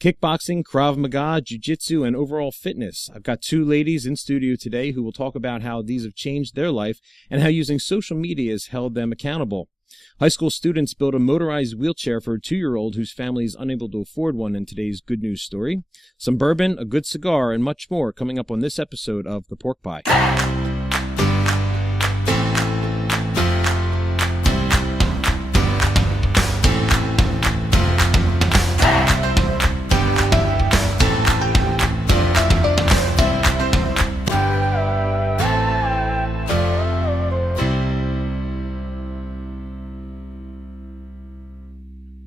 Kickboxing, Krav Maga, Jiu-Jitsu, and overall fitness. I've got two ladies in studio today who will talk about how these have changed their life and how using social media has held them accountable. High school students built a motorized wheelchair for a 2-year-old whose family is unable to afford one in today's good news story. Some bourbon, a good cigar, and much more coming up on this episode of The Pork Pie.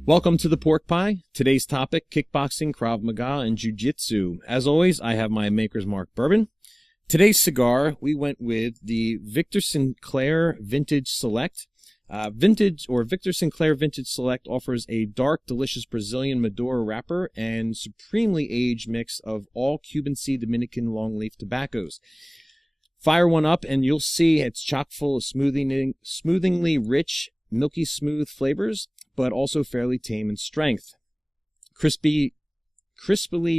Welcome to the Pork Pie. Today's topic, kickboxing, Krav Maga, and Jiu-Jitsu. As always, I have my Maker's Mark bourbon. Today's cigar, we went with the Victor Sinclair Vintage Select. Victor Sinclair Vintage Select offers a dark, delicious Brazilian Maduro wrapper and supremely aged mix of all Cuban C Dominican longleaf tobaccos. Fire one up and you'll see it's chock full of smoothingly rich, milky smooth flavors, but also fairly tame in strength. Crispily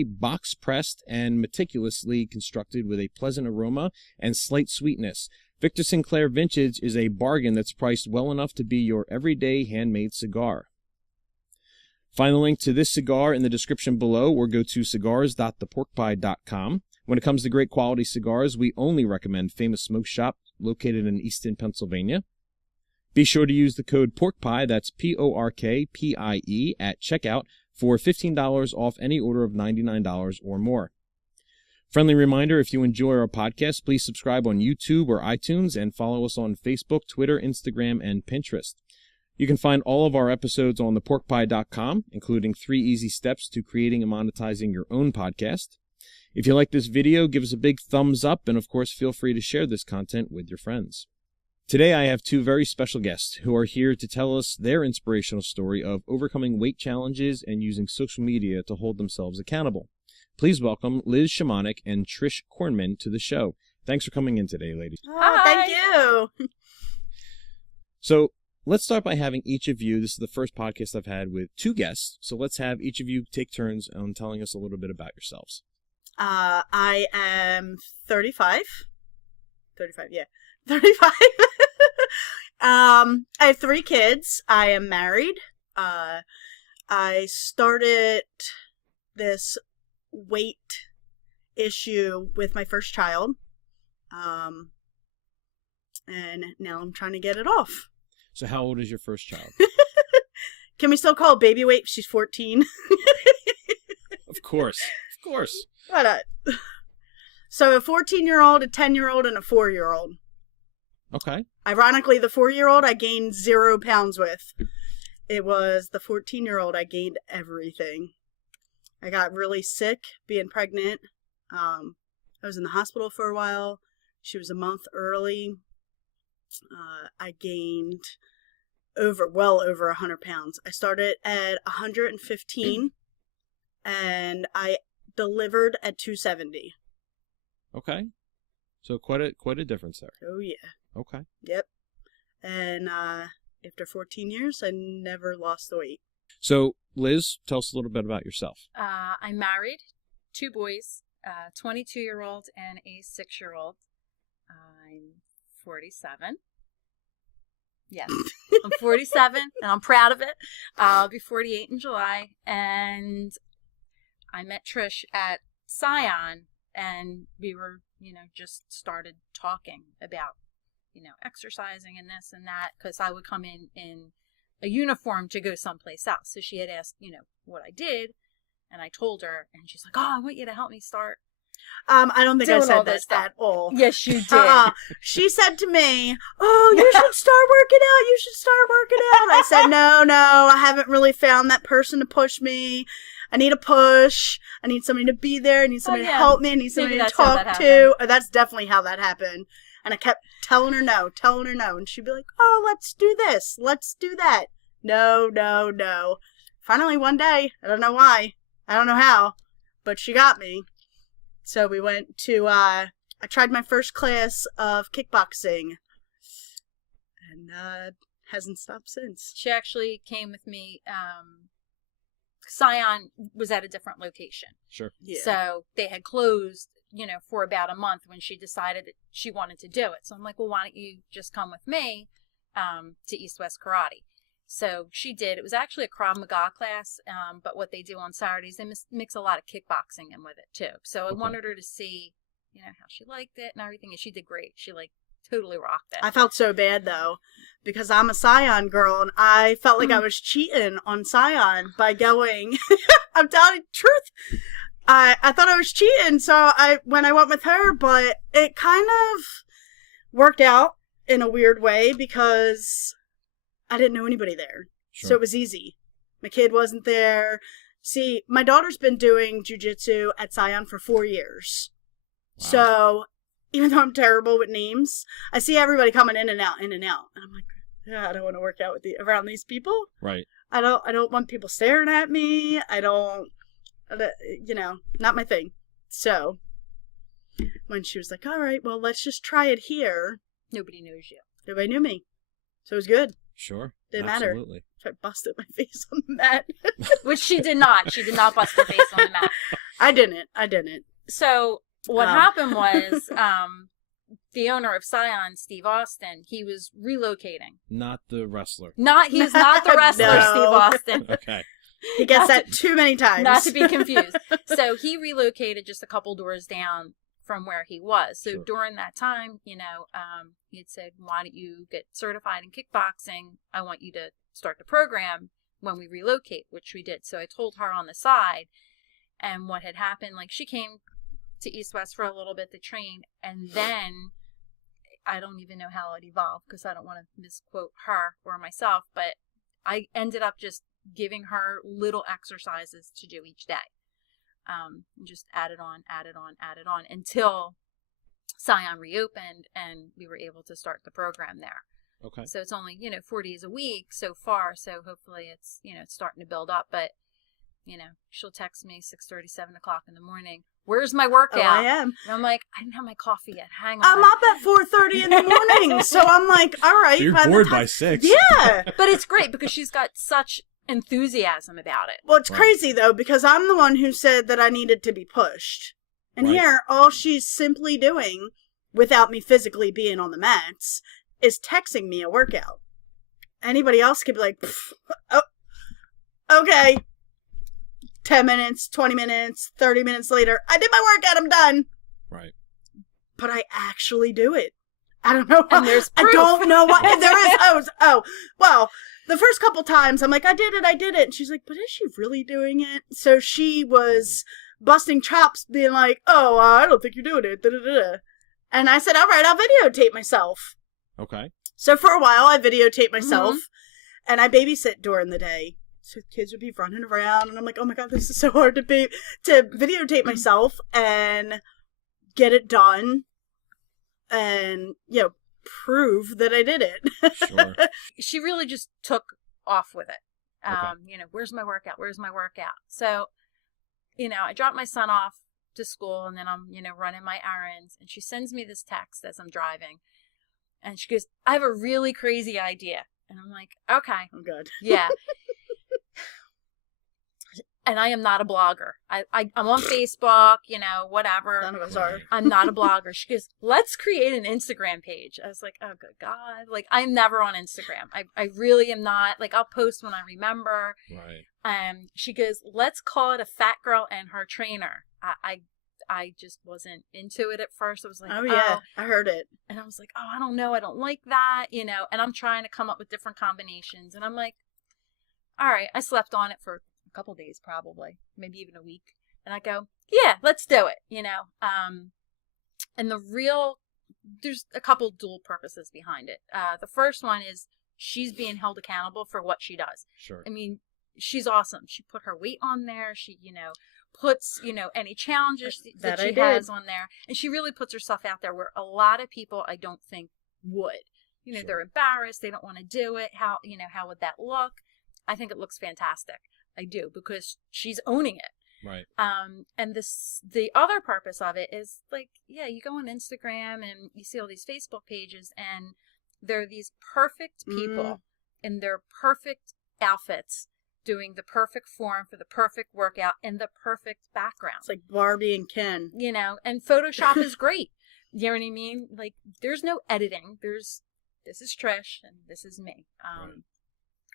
box-pressed and meticulously constructed with a pleasant aroma and slight sweetness. Victor Sinclair Vintage is a bargain that's priced well enough to be your everyday handmade cigar. Find the link to this cigar in the description below or go to cigars.theporkpie.com. When it comes to great quality cigars, we only recommend Famous Smoke Shop, located in Easton, Pennsylvania. Be sure to use the code PORKPIE, that's PORKPIE, at checkout for $15 off any order of $99 or more. Friendly reminder, if you enjoy our podcast, please subscribe on YouTube or iTunes and follow us on Facebook, Twitter, Instagram, and Pinterest. You can find all of our episodes on theporkpie.com, including 3 easy steps to creating and monetizing your own podcast. If you like this video, give us a big thumbs up, and of course, feel free to share this content with your friends. Today I have 2 very special guests who are here to tell us their inspirational story of overcoming weight challenges and using social media to hold themselves accountable. Please welcome Liz Shamanik and Trish Kornman to the show. Thanks for coming in today, ladies. Oh, thank you. So let's start by having each of you, this is the first podcast I've had with 2 guests, so let's have each of you take turns on telling us a little bit about yourselves. I am 35. 35, yeah. 35. I have 3 kids. I am married. I started this weight issue with my first child. And now I'm trying to get it off. So how old is your first child? Can we still call it baby weight? She's 14. Of course. Of course. Why not? So a 14-year-old, a 10-year-old, and a 4-year-old. Okay. Ironically, the 4-year-old I gained 0 pounds with. It was the 14-year-old I gained everything. I got really sick being pregnant. I was in the hospital for a while. She was a month early. I gained well over 100 pounds. I started at 115 and I delivered at 270. Okay. So quite a difference there. Oh yeah. Okay. Yep. And after 14 years, I never lost the weight. So, Liz, tell us a little bit about yourself. I'm married, 2 boys, a 22-year-old and a 6-year-old. I'm 47. Yes, I'm 47, and I'm proud of it. I'll be 48 in July. And I met Trish at Scion, and we were, just started talking about exercising and this and that, because I would come in a uniform to go someplace else. So she had asked, what I did, and I told her, and she's like, oh, I want you to help me start. I don't think I said that at all. Yes, you did. She said to me, oh, you should start working out. You should start working out. I said, no, I haven't really found that person to push me. I need a push. I need somebody to be there. I need somebody to help me. I need somebody to talk to. That's definitely how that happened. And I kept telling her no. And she'd be like, oh, let's do this. Let's do that. No. Finally, one day, I don't know why. I don't know how, but she got me. So we went to, I tried my first class of kickboxing. And hasn't stopped since. She actually came with me Scion was at a different location. Sure. Yeah. So they had closed, for about a month when she decided that she wanted to do it. So I'm like, well, why don't you just come with me to East West Karate? So she did. It was actually a Krav Maga class, but what they do on Saturdays, they mix a lot of kickboxing in with it too. So I wanted her to see, how she liked it and everything, and she did great. She totally rocked it. I felt so bad though, because I'm a Scion girl, and I felt like I was cheating on Scion by going. I'm telling you the truth. I thought I was cheating, so when I went with her, but it kind of worked out in a weird way because I didn't know anybody there. Sure. So it was easy. My kid wasn't there. See, my daughter's been doing jujitsu at Scion for 4 years. Wow. So even though I'm terrible with names, I see everybody coming in and out. And I'm like, yeah, I don't want to work out with around these people. Right. I don't want people staring at me. Not my thing. So when she was like, all right, well, let's just try it here. Nobody knows you. Nobody knew me. So it was good. Sure. Didn't Absolutely. matter. So I busted my face on the mat. Which she did not. She did not bust her face on the mat. I didn't. So what happened was the owner of Scion, Steve Austin, he was relocating. Not the wrestler. He's not the wrestler, No. Steve Austin. Okay. He gets that too many times. Not to be confused. So he relocated just a couple doors down from where he was. So Sure. during that time, he had said, why don't you get certified in kickboxing? I want you to start the program when we relocate, which we did. So I told her on the side, and what had happened, she came to East West for a little bit to train, and then I don't even know how it evolved because I don't want to misquote her or myself, but I ended up just giving her little exercises to do each day. Just added on until Scion reopened and we were able to start the program there. Okay. So it's only, 4 days a week so far. So hopefully it's, it's starting to build up, but she'll text me 6:30, 7 o'clock in the morning. Where's my workout? Oh, I am. And I'm like, I didn't have my coffee yet. Hang on. I'm up at 4:30 in the morning, so I'm like, all right. So you're by the bored time- by 6. Yeah. But it's great because she's got such enthusiasm about it. Well, it's Right. crazy though because I'm the one who said that I needed to be pushed, and Right. here all she's simply doing, without me physically being on the mats, is texting me a workout. Anybody else could be like, oh, okay. 10 minutes, 20 minutes, 30 minutes later, I did my workout, I'm done. Right. But I actually do it. I don't know. And there's I proof. don't know why. There is. Well, the first couple times I'm like, I did it. And she's like, but is she really doing it? So she was busting chops being like, oh, I don't think you're doing it. Da-da-da-da. And I said, all right, I'll videotape myself. Okay. So for a while I videotaped myself and I babysit during the day. So kids would be running around and I'm like, oh my God, this is so hard to videotape myself and get it done and, prove that I did it. Sure. She really just took off with it. Okay. Where's my workout? So, I dropped my son off to school and then I'm, running my errands and she sends me this text as I'm driving and she goes, I have a really crazy idea. And I'm like, okay. Oh God. Yeah. And I am not a blogger. I'm on Facebook, whatever. None of us are. I'm not a blogger. She goes, let's create an Instagram page. I was like, oh, good God. I'm never on Instagram. I really am not. I'll post when I remember. Right. She goes, let's call it a fat girl and her trainer. I just wasn't into it at first. I was like, Oh yeah, I heard it. And I was like, oh, I don't know. I don't like that, and I'm trying to come up with different combinations. And I'm like, all right, I slept on it for a couple days, probably, maybe even a week. And I go, yeah, let's do it, and there's a couple dual purposes behind it. The first one is she's being held accountable for what she does. Sure. I mean, she's awesome. She put her weight on there. She, puts, any challenges that she has on there. And she really puts herself out there where a lot of people I don't think would. Sure. They're embarrassed. They don't want to do it. How would that look? I think it looks fantastic. I do, because she's owning it. Right. And the other purpose of it is you go on Instagram and you see all these Facebook pages and there are these perfect people in their perfect outfits doing the perfect form for the perfect workout in the perfect background. It's like Barbie and Ken. You know, and Photoshop is great. You know what I mean? Like, there's no editing. This is Trish and this is me. Right.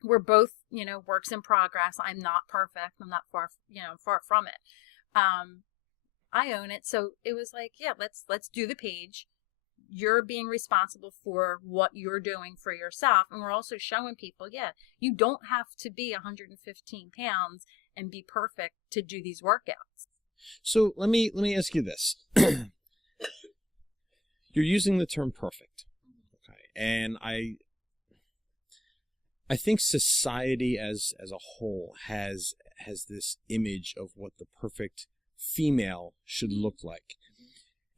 We're both, you know, works in progress. I'm not perfect. I'm not far from it. I own it. So it was like, yeah, let's do the page. You're being responsible for what you're doing for yourself. And we're also showing people, yeah, you don't have to be 115 pounds and be perfect to do these workouts. So let me ask you this. You're using the term perfect. Okay. And I think society as a whole has this image of what the perfect female should look like.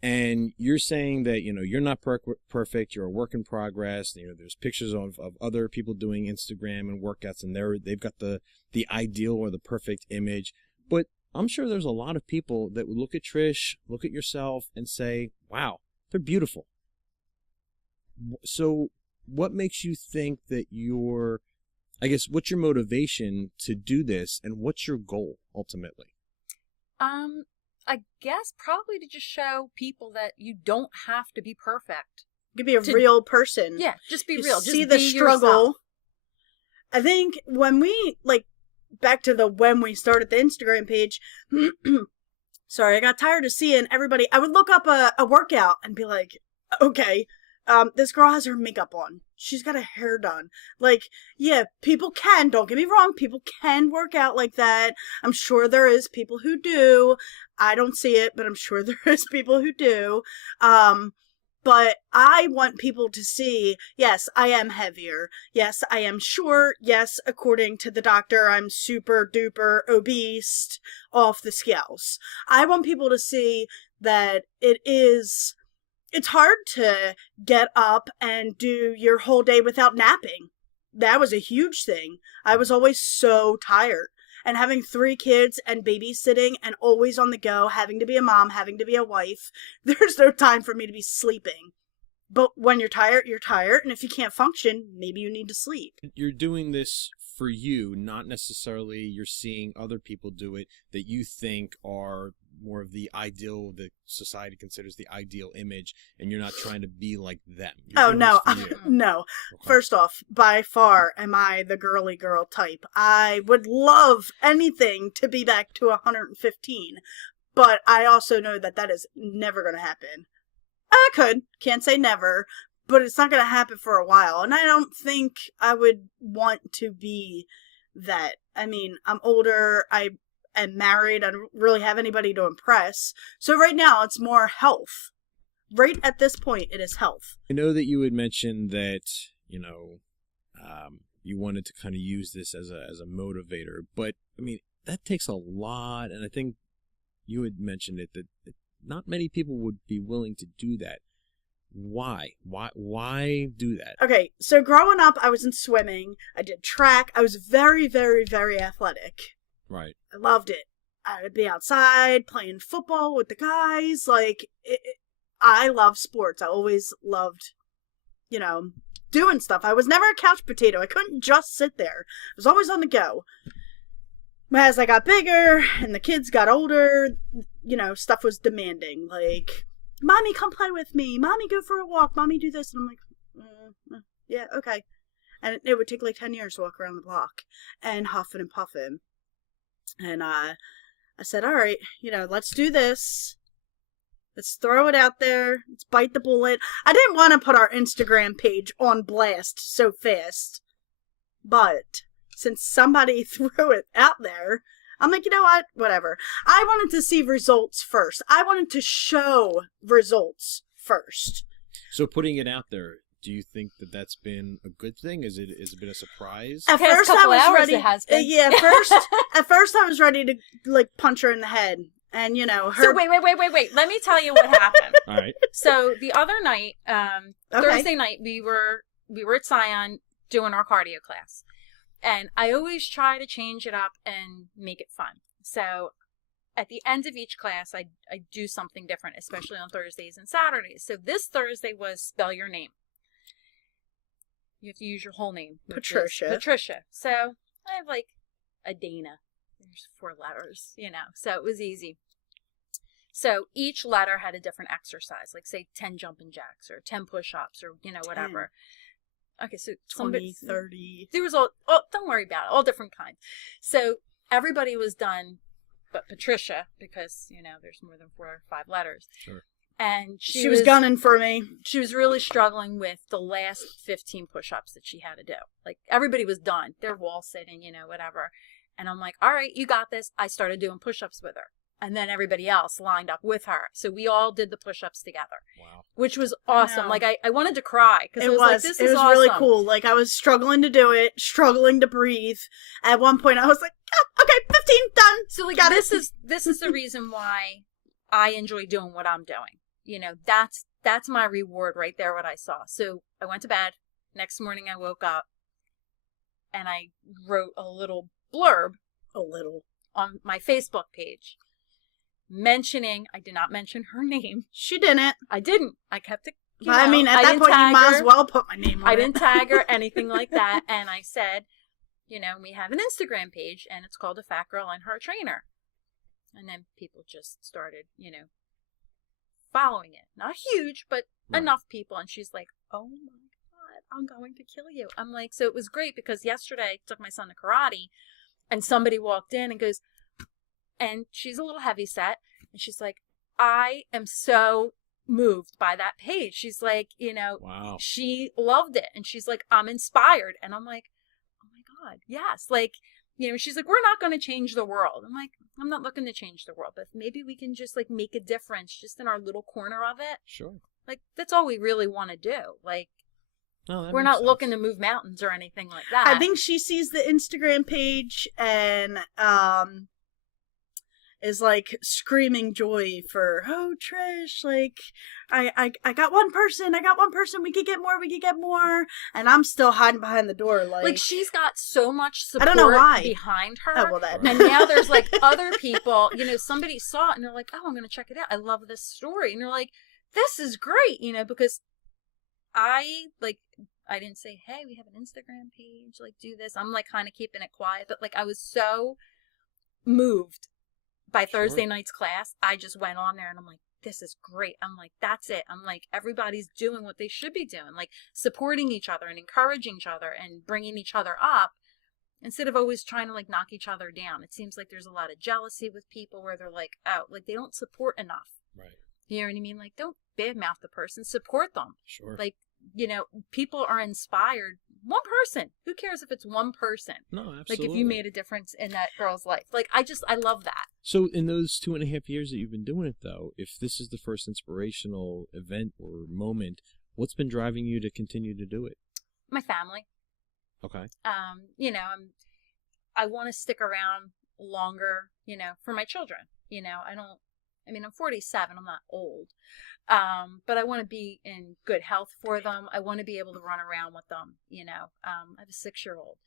And you're saying that, you know, you're not perfect, you're a work in progress. You know, there's pictures of other people doing Instagram and workouts, and they've got the ideal or the perfect image. But I'm sure there's a lot of people that would look at Trish, look at yourself, and say, wow, they're beautiful. So what makes you think that what's your motivation to do this, and what's your goal ultimately? I guess probably to just show people that you don't have to be perfect. You can be a real person. Yeah, just be You real. See Just the be struggle. yourself. I think when we, like, back to when we started the Instagram page, sorry, I got tired of seeing everybody. I would look up a workout and be like, okay, this girl has her makeup on. She's got her hair done. Like, yeah, people can, don't get me wrong, people can work out like that. I'm sure there is people who do. I don't see it, but I'm sure there is people who do. But I want people to see, yes, I am heavier. Yes, I am short. Yes, according to the doctor, I'm super duper obese off the scales. I want people to see that it's hard to get up and do your whole day without napping. That was a huge thing. I was always so tired. And having 3 kids and babysitting and always on the go, having to be a mom, having to be a wife, there's no time for me to be sleeping. But when you're tired, you're tired. And if you can't function, maybe you need to sleep. You're doing this for you, not necessarily you're seeing other people do it that you think are more of the ideal, that society considers the ideal image, and you're not trying to be like them. Oh, no. No. Okay. First off, by far am I the girly girl type. I would love anything to be back to 115, but I also know that is never going to happen. I can't say never, but it's not going to happen for a while, and I don't think I would want to be that. I mean, I'm older, I am married, I don't really have anybody to impress, so right now it's more health. Right at this point, it is health. I know that you had mentioned that, you know, you wanted to kind of use this as a motivator, but I mean, that takes a lot, and I think you had mentioned it, that not many people would be willing to do that. Why do that? Okay, so growing up, I was in swimming, I did track, I was very, very, very athletic. Right. I loved it. I would be outside playing football with the guys, like, I love sports. I always loved, you know, doing stuff. I was never a couch potato. I couldn't just sit there. I was always on the go. As I got bigger and the kids got older, you know, stuff was demanding. Like, Mommy, come play with me. Mommy, go for a walk. Mommy, do this. And I'm like, yeah, okay. And it would take like 10 years to walk around the block and huffing and puffing. And I said, all right, you know, let's do this. Let's throw it out there. Let's bite the bullet. I didn't want to put our Instagram page on blast so fast. But since somebody threw it out there, I'm like, you know what? Whatever. I wanted to see results first. I wanted to show results first. So putting it out there, do you think that that's been a good thing? Is it been a surprise? At first I was ready. It has been. Yeah, at first I was ready to like punch her in the head. And you know, her. So wait. Let me tell you what happened. All right. So the other night, Okay. Thursday night, we were at Scion doing our cardio class. And I always try to change it up and make it fun. So at the end of each class, I do something different, especially on Thursdays and Saturdays. So this Thursday was spell your name. You have to use your whole name. which is Patricia. Patricia. So I have like a Dana. There's 4 letters, so it was easy. So each letter had a different exercise, like say 10 jumping jacks or 10 push-ups or, whatever. 10. Okay, so 20, 30. There was don't worry about it, all different kinds. So everybody was done but Patricia, because, there's more than 4 or 5 letters. Sure. And she was gunning for me. She was really struggling with the last 15 push-ups that she had to do. Like, everybody was done. They're wall sitting, whatever. And I'm like, all right, you got this. I started doing push-ups with her. And then everybody else lined up with her. So we all did the push-ups together. Wow. Which was awesome. Like, I wanted to cry. Because it was like, this is awesome. It was really cool. Like, I was struggling to do it, struggling to breathe. At one point, I was like, oh, okay, 15, done. So, like, got this is the reason why I enjoy doing what I'm doing. That's my reward right there, what I saw. So I went to bed. Next morning, I woke up. And I wrote a little blurb. On my Facebook page. I did not mention her name. She didn't. I didn't. I kept it. At that point, you might as well put my name on it. I didn't tag her, anything like that. And I said, we have an Instagram page, and it's called A Fat Girl and Her Trainer. And then people just started, following it. Not huge, but enough people. And she's like, oh my God, I'm going to kill you. I'm like, so it was great because yesterday I took my son to karate, and somebody walked in and goes, and she's a little heavy set. And she's like, I am so moved by that page. She's like, wow. She loved it. And she's like, I'm inspired. And I'm like, oh my God, yes. Like, she's like, we're not going to change the world. I'm like, I'm not looking to change the world, but maybe we can just like make a difference just in our little corner of it. Sure. Like, that's all we really want to do. Like, we're not looking to move mountains or anything like that. I think she sees the Instagram page and, is like screaming joy for, oh, Trish, like, I got one person, we could get more, and I'm still hiding behind the door, like she's got so much support I don't know why. behind her. Oh, well, that. And now there's like other people, somebody saw it and they're like, oh, I'm going to check it out. I love this story. And they're like, this is great, because I didn't say, hey, we have an Instagram page, like, do this. I'm like kind of keeping it quiet, but like I was so moved by Thursday night's class. I just went on there and I'm like, this is great. I'm like, that's it. I'm like, everybody's doing what they should be doing, like supporting each other and encouraging each other and bringing each other up instead of always trying to like knock each other down. It seems like there's a lot of jealousy with people where they're like, oh, like they don't support enough. Right. You know what I mean? Like, don't badmouth the person, support them. Sure. Like, people are inspired. One person. Who cares if it's one person? No, absolutely. Like, if you made a difference in that girl's life. Like, I love that. So in those 2.5 years that you've been doing it, though, if this is the first inspirational event or moment, what's been driving you to continue to do it? My family. Okay. I want to stick around longer, for my children. I'm 47. I'm not old. But I want to be in good health for them. I want to be able to run around with them. I have a 6-year-old.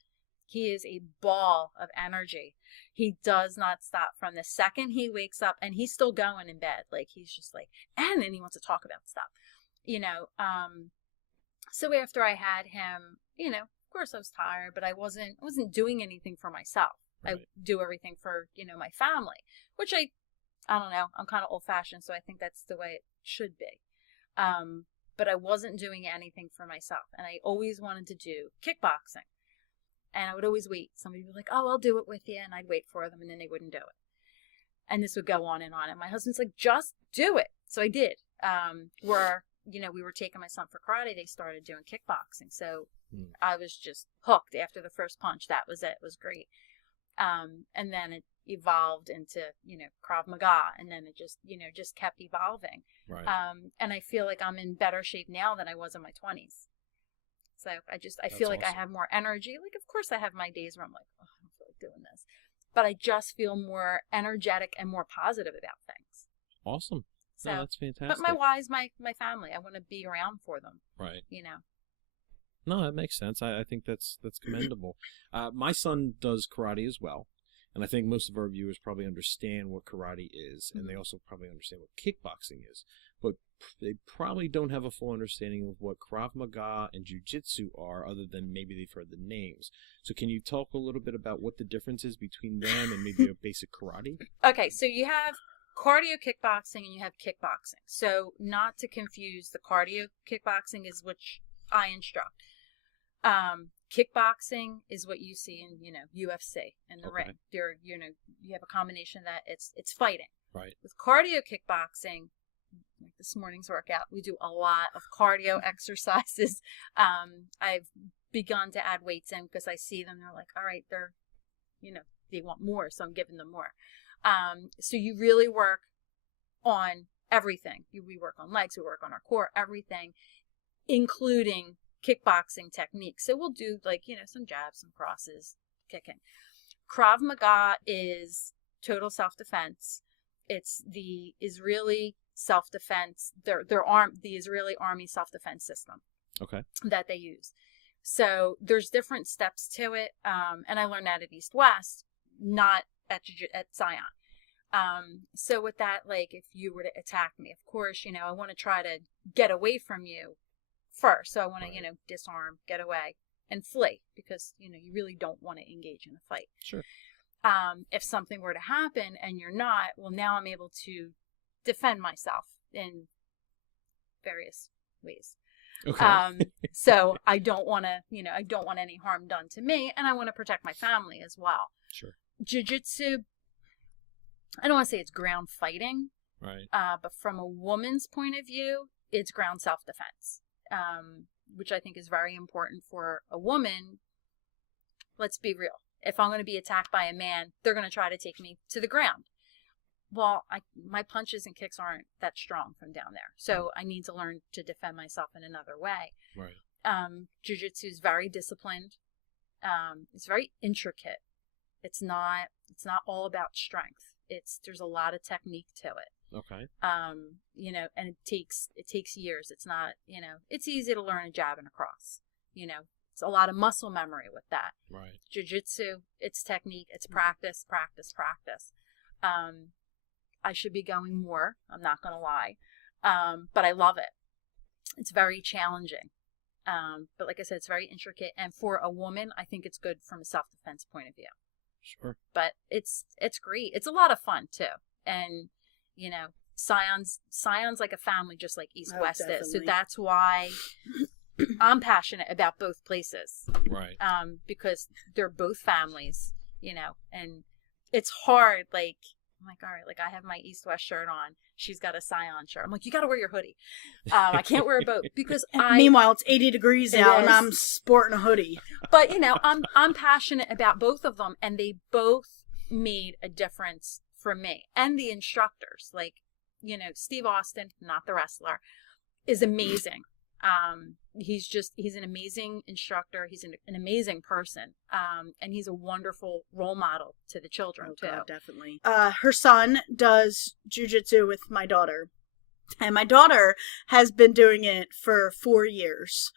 He is a ball of energy. He does not stop from the second he wakes up, and he's still going in bed. Like, he's just like, and then he wants to talk about stuff, so after I had him, of course I was tired, but I wasn't doing anything for myself. Right. I do everything for, my family, which I don't know. I'm kind of old fashioned, so I think that's the way it should be. But I wasn't doing anything for myself. And I always wanted to do kickboxing. And I would always wait. Somebody would be like, oh, I'll do it with you. And I'd wait for them, and then they wouldn't do it. And this would go on. And my husband's like, just do it. So I did. We were taking my son for karate. They started doing kickboxing. So I was just hooked after the first punch. That was it. It was great. And then it evolved into, Krav Maga. And then it just kept evolving. Right. And I feel like I'm in better shape now than I was in my 20s. So I feel like I have more energy. Like, of course I have my days where I'm like, oh, I don't feel like doing this. But I just feel more energetic and more positive about things. Awesome. So, no, that's fantastic. But my why is my family. I want to be around for them. Right. No, that makes sense. I think that's commendable. My son does karate as well. And I think most of our viewers probably understand what karate is. And they also probably understand what kickboxing is. but they probably don't have a full understanding of what Krav Maga and Jiu-Jitsu are, other than maybe they've heard the names. So can you talk a little bit about what the difference is between them and maybe a basic karate? Okay, so you have cardio kickboxing and you have kickboxing. So not to confuse, the cardio kickboxing is which I instruct. Kickboxing is what you see in, UFC in the ring. There, you have a combination that it's fighting. Right. With cardio kickboxing, like this morning's workout, we do a lot of cardio exercises. I've begun to add weights in because I see them. They're like, all right, they want more, so I'm giving them more. So you really work on everything. We work on legs, we work on our core, everything, including kickboxing techniques. So we'll do some jabs, some crosses, kicking. Krav Maga is total self-defense. It's the Israeli self-defense, the Israeli army self-defense system. Okay. That they use. So there's different steps to it. And I learned that at East West, not at Zion. So with that, if you were to attack me, of course, I want to try to get away from you first. So I want to, disarm, get away, and flee, because, you really don't want to engage in a fight. Sure. If something were to happen and you're not, well, now I'm able to defend myself in various ways. Okay. So I don't want to, I don't want any harm done to me, and I want to protect my family as well. Sure. Jiu-jitsu, I don't want to say it's ground fighting. Right. But from a woman's point of view, it's ground self-defense, which I think is very important for a woman. Let's be real. If I'm going to be attacked by a man, they're going to try to take me to the ground. Well, my punches and kicks aren't that strong from down there. So I need to learn to defend myself in another way. Right. Jiu-jitsu is very disciplined. It's very intricate. It's not all about strength. There's a lot of technique to it. Okay. And it takes years. It's not, it's easy to learn a jab and a cross. It's a lot of muscle memory with that. Right. Jiu-jitsu, it's technique, it's practice. I should be going more. I'm not going to lie. But I love it. It's very challenging. But like I said, it's very intricate. And for a woman, I think it's good from a self-defense point of view. Sure. But it's great. It's a lot of fun too. And, Scion's like a family, just like East West definitely. is. So that's why I'm passionate about both places. Right. Because they're both families, and it's hard. I'm like, all right, I have my East West shirt on. She's got a Scion shirt. I'm like, you got to wear your hoodie. I can't wear a boat because Meanwhile, it's 80 degrees out and I'm sporting a hoodie. But, I'm passionate about both of them, and they both made a difference for me. And the instructors, Steve Austin, not the wrestler, is amazing. He's an amazing instructor. He's an amazing person. And he's a wonderful role model to the children too. God, definitely. Her son does jiu-jitsu with my daughter. And my daughter has been doing it for 4 years.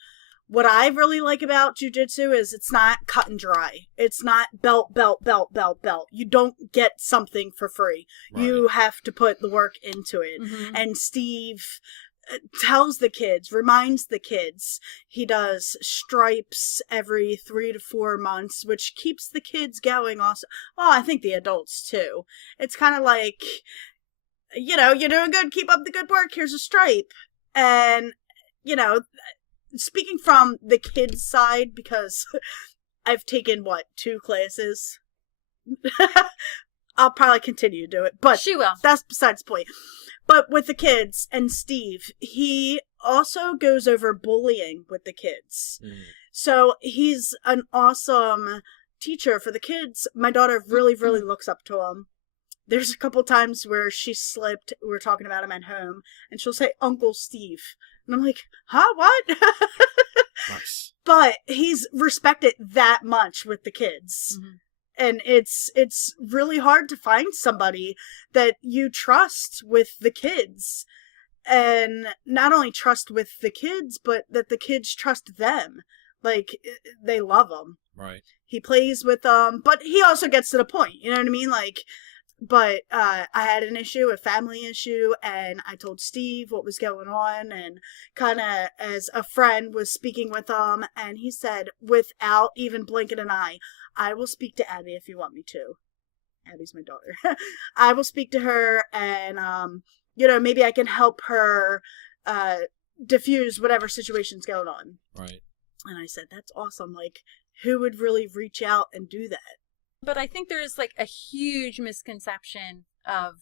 What I really like about jiu-jitsu is it's not cut and dry. It's not belt. You don't get something for free. Right. You have to put the work into it. Mm-hmm. And Steve tells the kids, reminds the kids, he does stripes every 3 to 4 months, which keeps the kids going also. Well, I think the adults too. It's kind of like, you're doing good, keep up the good work, here's a stripe. And, speaking from the kids' side, because I've taken, 2 classes? I'll probably continue to do it, but she will. That's besides the point. But with the kids and Steve, he also goes over bullying with the kids. Mm. So he's an awesome teacher for the kids. My daughter really, really looks up to him. There's a couple times where she slipped. We were talking about him at home, and she'll say, Uncle Steve. And I'm like, huh, what? Nice. But he's respected that much with the kids. Mm-hmm. And it's really hard to find somebody that you trust with the kids. And not only trust with the kids, but that the kids trust them. They love him. Right. He plays with them, but he also gets to the point. You know what I mean? But I had an issue, a family issue, and I told Steve what was going on, and kind of as a friend was speaking with him, and he said, without even blinking an eye, I will speak to Abby if you want me to. Abby's my daughter. I will speak to her, and, maybe I can help her diffuse whatever situation's going on. Right. And I said, that's awesome. Like, who would really reach out and do that? But I think there's like a huge misconception of,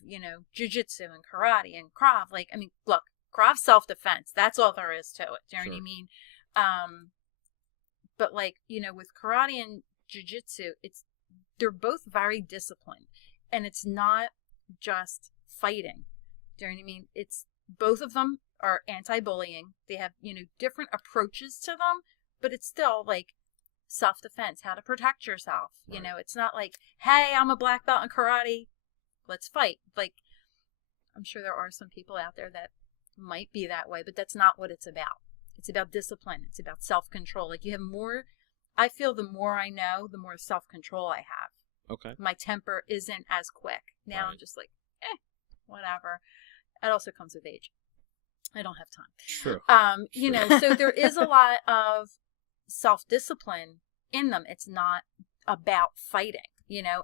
jujitsu and karate and Krav. Like, I mean, look, Krav self-defense. That's all there is to it. Do you know what I mean? But like, with karate and jujitsu, they're both very disciplined, and it's not just fighting. Do you know what I mean? It's both of them are anti-bullying. They have, different approaches to them, but it's still like self-defense, how to protect yourself. Right. It's not like, hey, I'm a black belt in karate, let's fight. Like, I'm sure there are some people out there that might be that way, but that's not what it's about. It's about discipline. It's about self-control. Like, you have more, I feel the more I know, the more self-control I have. Okay. My temper isn't as quick. Now Right. I'm just like, whatever. It also comes with age. I don't have time. True. So there is a lot of self-discipline in them. It's not about fighting,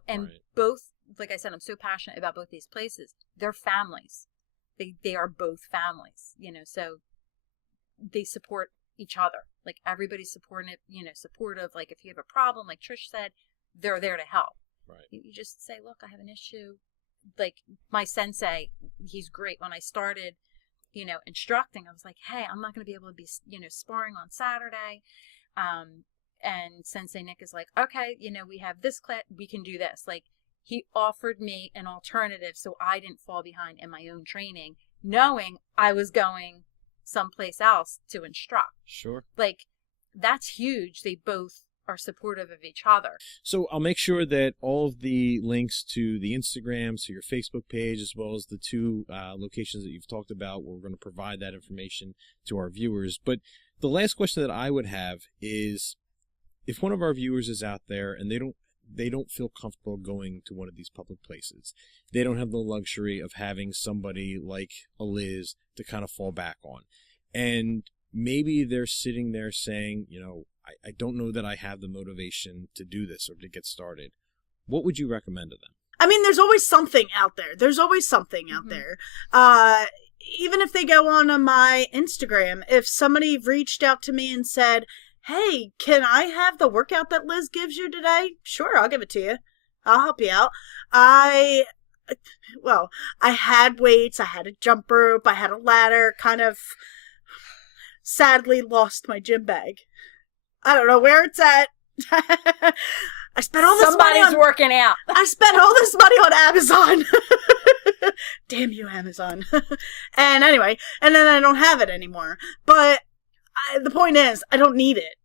and Right. both, like I said, I'm so passionate about both these places. They're families. They are both families, so they support each other. Like, everybody's supportive, like if you have a problem, like Trish said, they're there to help. Right. You just say, look, I have an issue. Like, my sensei, he's great. When I started, instructing, I was like, hey, I'm not going to be able to be, sparring on Saturday. And Sensei Nick is like, okay, we have this class, we can do this. Like, he offered me an alternative so I didn't fall behind in my own training, knowing I was going someplace else to instruct. Sure. Like, that's huge. They both are supportive of each other. So I'll make sure that all of the links to the Instagrams, to your Facebook page, as well as the two locations that you've talked about, we're going to provide that information to our viewers. But the last question that I would have is, if one of our viewers is out there and they don't feel comfortable going to one of these public places, they don't have the luxury of having somebody like a Liz to kind of fall back on, and maybe they're sitting there saying, I don't know that I have the motivation to do this or to get started, what would you recommend to them? I mean, there's always something out there. There's always something out there. Even if they go on my Instagram, if somebody reached out to me and said, hey, can I have the workout that Liz gives you today? Sure, I'll give it to you. I'll help you out. I had weights, I had a jump rope, I had a ladder, kind of sadly lost my gym bag. I don't know where it's at. I spent all this money Somebody's working out. I spent all this money on Amazon. Damn you, Amazon. And anyway, and then I don't have it anymore. But the point is, I don't need it.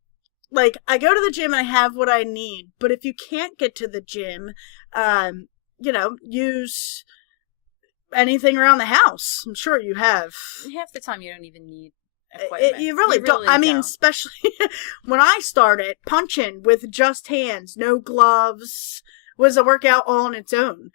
Like, I go to the gym and I have what I need. But if you can't get to the gym, use anything around the house. I'm sure you have. Half the time you don't even need equipment. You really don't. I mean, especially when I started, punching with just hands, no gloves, was a workout all on its own.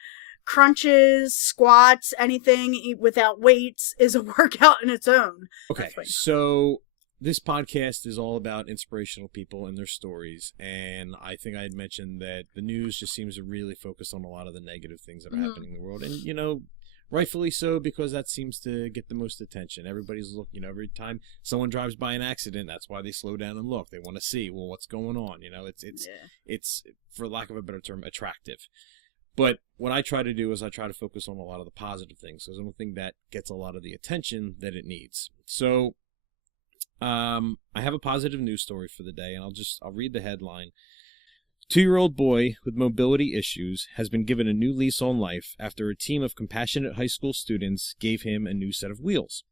Crunches, squats, anything without weights is a workout in its own. Okay, so this podcast is all about inspirational people and their stories, and I think I had mentioned that the news just seems to really focus on a lot of the negative things that are happening in the world, and rightfully so, because that seems to get the most attention. Everybody's looking, every time someone drives by an accident, that's why they slow down and look. They want to see, well, what's going on. It's for lack of a better term, attractive. But what I try to do is I try to focus on a lot of the positive things, because I don't think that gets a lot of the attention that it needs. So I have a positive news story for the day, and I'll read the headline. 2-year-old boy with mobility issues has been given a new lease on life after a team of compassionate high school students gave him a new set of wheels.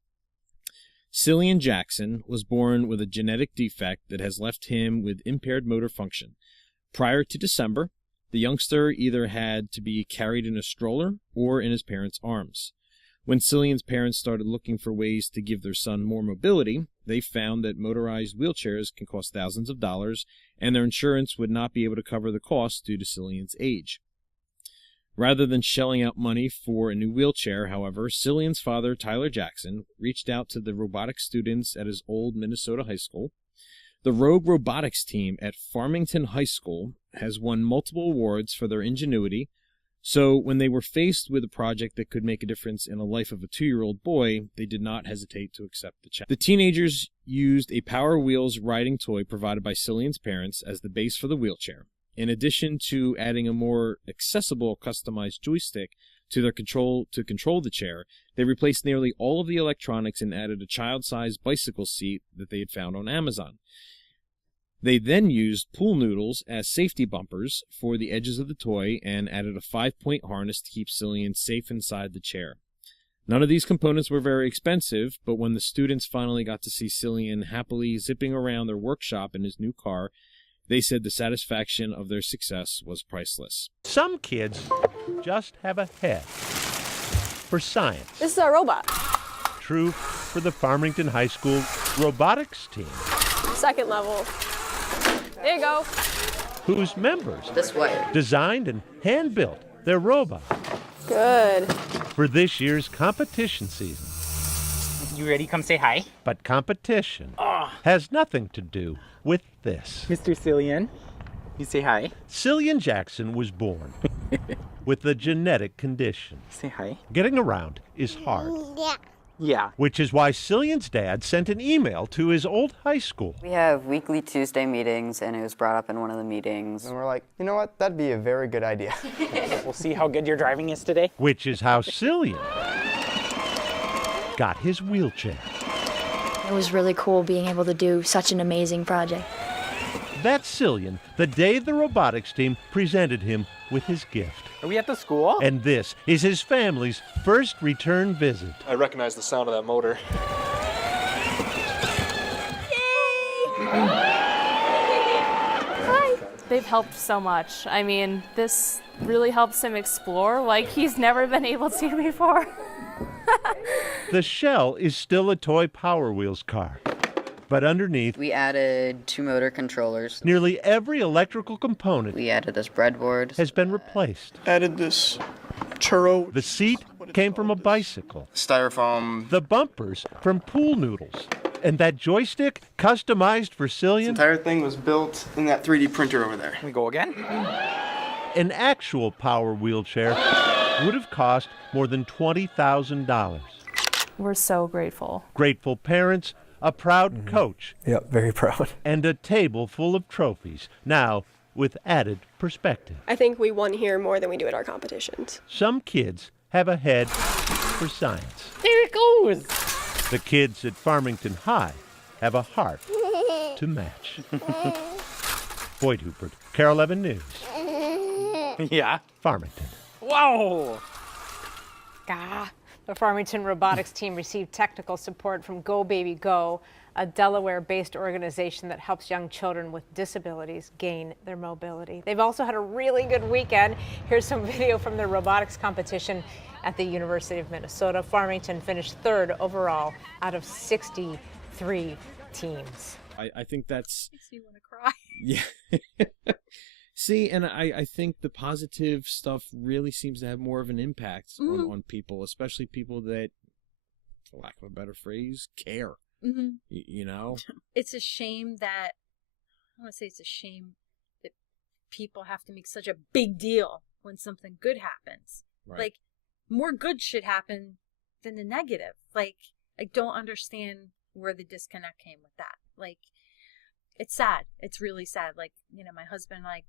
Cillian Jackson was born with a genetic defect that has left him with impaired motor function. Prior to December, the youngster either had to be carried in a stroller or in his parents' arms. When Cillian's parents started looking for ways to give their son more mobility, they found that motorized wheelchairs can cost thousands of dollars, and their insurance would not be able to cover the cost due to Cillian's age. Rather than shelling out money for a new wheelchair, however, Cillian's father, Tyler Jackson, reached out to the robotics students at his old Minnesota high school. The Rogue Robotics team at Farmington High School has won multiple awards for their ingenuity, so when they were faced with a project that could make a difference in the life of a 2-year-old boy, they did not hesitate to accept the challenge. The teenagers used a Power Wheels riding toy provided by Cillian's parents as the base for the wheelchair. In addition to adding a more accessible customized joystick to their control the chair, they replaced nearly all of the electronics and added a child-sized bicycle seat that they had found on Amazon. They then used pool noodles as safety bumpers for the edges of the toy and added a 5-point harness to keep Cillian safe inside the chair. None of these components were very expensive, but when the students finally got to see Cillian happily zipping around their workshop in his new car, they said the satisfaction of their success was priceless. Some kids just have a head for science. This is our robot. True for the Farmington High School robotics team. Second level. There you go. Whose members This way. designed and hand-built their robot Good. for this year's competition season. You ready? Come say hi. But competition has nothing to do with this. Mr. Cillian, you say hi. Cillian Jackson was born with a genetic condition. Say hi. Getting around is hard, Yeah. which is why Cillian's dad sent an email to his old high school. We have weekly Tuesday meetings, and it was brought up in one of the meetings. And we're like, you know what? That'd be a very good idea. We'll see how good your driving is today. Which is how Cillian got his wheelchair. It was really cool being able to do such an amazing project. That's Cillian the day the robotics team presented him with his gift. Are we at the school? And this is his family's first return visit. I recognize the sound of that motor. They've helped so much. I mean, this really helps him explore like he's never been able to before. The shell is still a toy Power Wheels car, but underneath, We added 2 motor controllers. nearly every electrical component We added this breadboard. has been replaced. Added this churro. The seat came from a bicycle, Styrofoam. the bumpers from pool noodles, and that joystick customized for This Cillian, entire thing was built in that 3D printer over there. We go again? an actual Power wheelchair would have cost more than $20,000. We're so grateful. Grateful parents, a proud coach, Yep, very proud. and a table full of trophies, now with added perspective. I think we won here more than we do at our competitions. Some kids have a head for science. There it goes. The kids at Farmington High have a heart to match. Boyd Hooper, Carol 11 News, Yeah. Farmington. Wow. The Farmington Robotics team received technical support from Go Baby Go, a Delaware-based organization that helps young children with disabilities gain their mobility. They've also had a really good weekend. Here's some video from their robotics competition at the University of Minnesota. Farmington finished 3rd overall out of 63 teams. I think that's... Makes me want to cry. Yeah. See, and I think the positive stuff really seems to have more of an impact on people, especially people that, for lack of a better phrase, care. Mm-hmm. You know? It's a shame that, I want to say it's a shame that people have to make such a big deal when something good happens. Right. Like, more good should happen than the negative. Like, I don't understand where the disconnect came with that. Like, it's sad. It's really sad. Like, you know, my husband and I